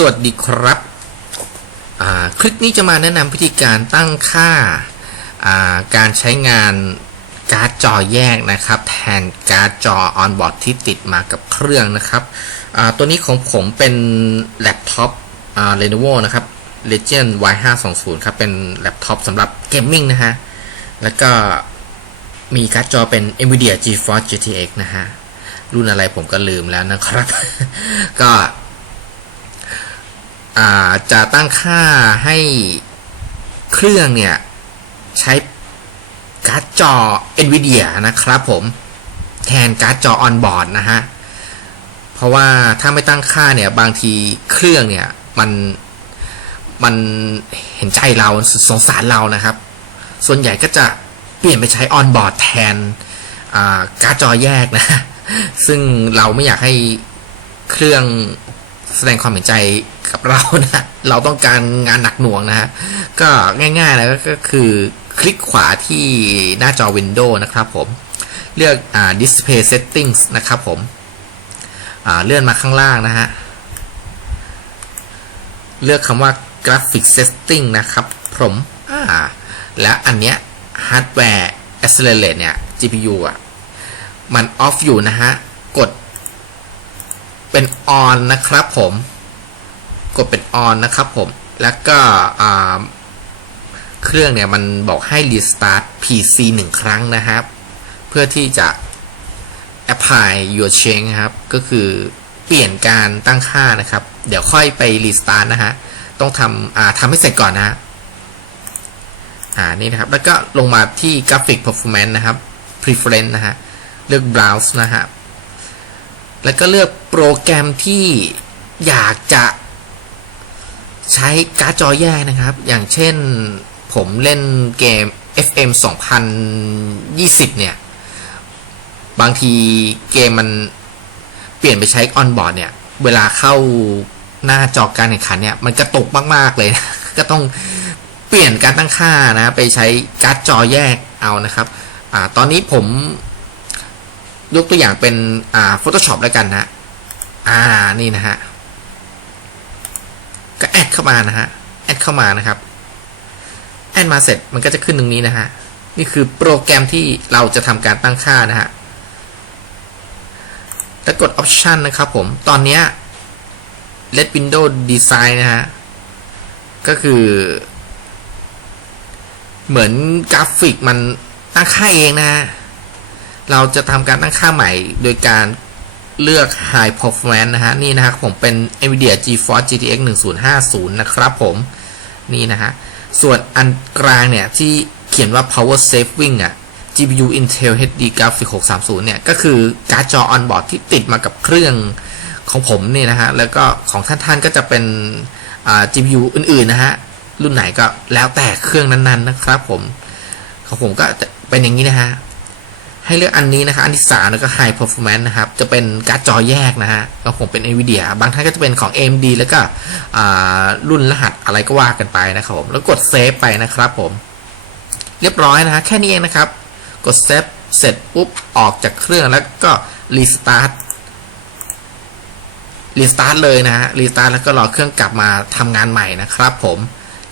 สวัสดีครับ คลิปนี้จะมาแนะนำวิธีการตั้งค่าาการใช้งานการ์ดจอแยกนะครับ แทนการ์ดจอออนบอร์ดที่ติดมากับเครื่องนะครับ ตัวนี้ของผมเป็นแล็ปท็อป Lenovo นะครับ Legend Y520 ครับ เป็นแล็ปท็อปสำหรับเกมมิ่งนะฮะ แล้วก็มีการ์ดจอเป็น NVIDIA GeForce GTX นะฮะ รุ่นอะไรผมก็ลืมแล้วนะครับ ก็ จะตั้งค่าให้เครื่องเนี่ย ใช้การ์ดจอ NVIDIA นะครับผม แทนการ์ดจอออนบอร์ดนะฮะ เพราะว่าถ้าไม่ตั้งค่าเนี่ยบางทีเครื่องเนี่ย มันมันเห็นใจเราสงสารเรานะครับ ส่วนใหญ่ก็จะเปลี่ยนไปใช้ออนบอร์ดแทนการ์ดจอแยกนะ ซึ่งเราไม่อยากให้เครื่อง แสดงความเห็นใจกับเรานะเราต้องการงานหนักหน่วงนะฮะก็ง่ายๆนะก็คือคลิกขวาที่หน้าจอ Windows นะครับผมเลือกอ่า Display Settings นะครับผมอ่าเลื่อนมาข้างล่างนะฮะเลือกคำว่า Graphic Setting นะครับผมอ่าและอันเนี้ย Hardware Accelerate เนี่ย GPU อะ มัน off อยู่นะฮะ กด เป็น on นะครับผม กดเป็น on นะครับผม แล้วก็เครื่องเนี่ยมันบอกให้ restart PC หนึ่งครั้งนะครับ เพื่อที่จะ apply your change ครับ ก็คือเปลี่ยนการตั้งค่านะครับ เดี๋ยวค่อยไป restart นะฮะ ต้องทำทำให้เสร็จก่อนนะฮะอ่านี่นะครับ แล้วก็ลงมาที่ graphic performance นะครับ preference นะฮะ เลือก browse นะฮะ แล้วก็เลือกโปรแกรมที่อยากจะใช้การ์ดจอแยกนะครับ อย่างเช่นผมเล่นเกม FM 2020 เนี่ย บางทีเกมมันเปลี่ยนไปใช้ออนบอร์ดเนี่ย เวลาเข้าหน้าจอการแข่งขันเนี่ย มันกระตุกมาก ๆ เลยนะ ก็ต้องเปลี่ยนการตั้งค่านะ ไปใช้การ์ดจอแยกเอานะครับ อ่า ตอนนี้ผม ยกตัวอย่างเป็นอ่า Photoshop แล้วกันนะอ่านี่นะฮะก็แอดเข้ามานะฮะแอดเข้ามานะครับแอดมาเสร็จมันก็จะขึ้นตรงนี้นะฮะนี่คือโปรแกรมที่เราจะทำการตั้งค่านะฮะแล้วกด Option นะครับผมตอนเนี้ย Let Window Design นะฮะก็คือ เหมือนกราฟิกมันตั้งค่าเองนะฮะ เราจะทำการตั้งค่าใหม่โดยการเลือก High Performance นะฮะ นี่นะครับผมเป็น NVIDIA GeForce GTX 1050 นะครับผม นี่นะฮะ ส่วนอันกลางเนี่ย ที่เขียนว่า Power Saving อะ GPU Intel HD Graphics 630 เนี่ย ก็คือการ์ดจอ on board ที่ติดมากับเครื่องของผมเนี่ยนะฮะ แล้วก็ของท่านๆก็จะเป็น GPU อื่น ๆ นะฮะ รุ่นไหนก็แล้วแต่เครื่องนั้น ๆ นะครับผม ของผมก็เป็นอย่างนี้นะฮะ ให้เลือกอันนี้นะคะอันที่สามแล้วก็ High Performance นะครับ จะเป็นการ์ดจอแยกนะฮะแล้วผมเป็น NVIDIA บางท่านก็จะเป็นของ AMD แล้วก็รุ่นรหัสอะไรก็ว่ากันไปนะครับผม แล้วกดเซฟไปนะครับผม เรียบร้อยนะฮะแค่นี้เองนะครับ กดเซฟเสร็จปุ๊บ ออกจากเครื่องแล้วก็รีสตาร์ทรีสตาร์ทเลยนะฮะรีสตาร์ทแล้วก็รอเครื่องกลับมาทำงานใหม่นะครับผม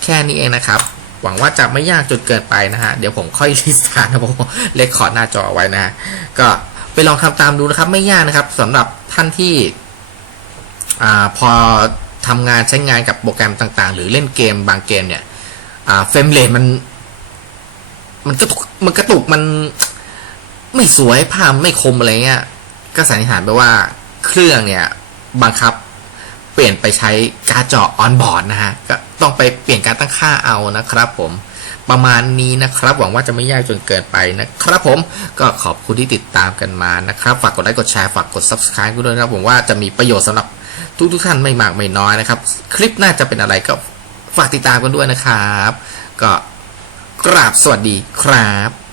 แค่นี้เองนะครับ หวังว่าจะไม่ยากจนเกินไปนะฮะ เดี๋ยวผมค่อยรีสตาร์ทนะผมเลคคอร์ดหน้าจอเอาไว้นะฮะ ก็ไปลองทำตามดูนะครับ ไม่ยากนะครับสำหรับท่านที่อ่าพอทำงานใช้งานกับโปรแกรมต่าง ๆ หรือเล่นเกมบางเกมเนี่ยอ่าเฟรมเรทมัน มันกระตุกมันกระตุกมันไม่สวยภาพไม่คมอะไรเงี้ยก็สันนิษฐานไปว่าเครื่องเนี่ย บังคับ เปลี่ยนไปใช้การ์ดจอออนบอร์ดนะฮะก็ต้องไปเปลี่ยนการตั้งค่าเอานะครับผมประมาณนี้นะครับ หวังว่าจะไม่ยากจนเกินไปนะครับผมก็ขอบคุณที่ติดตามกันมานะครับ ฝากกดไลค์กดแชร์ฝากกด subscribe ด้วยนะครับผมว่าจะมีประโยชน์สำหรับทุกทุกท่านไม่มากไม่น้อยนะครับ คลิปหน่าจะเป็นอะไรก็ฝากติดตามกันด้วยนะครับ ก็กราบสวัสดีครับ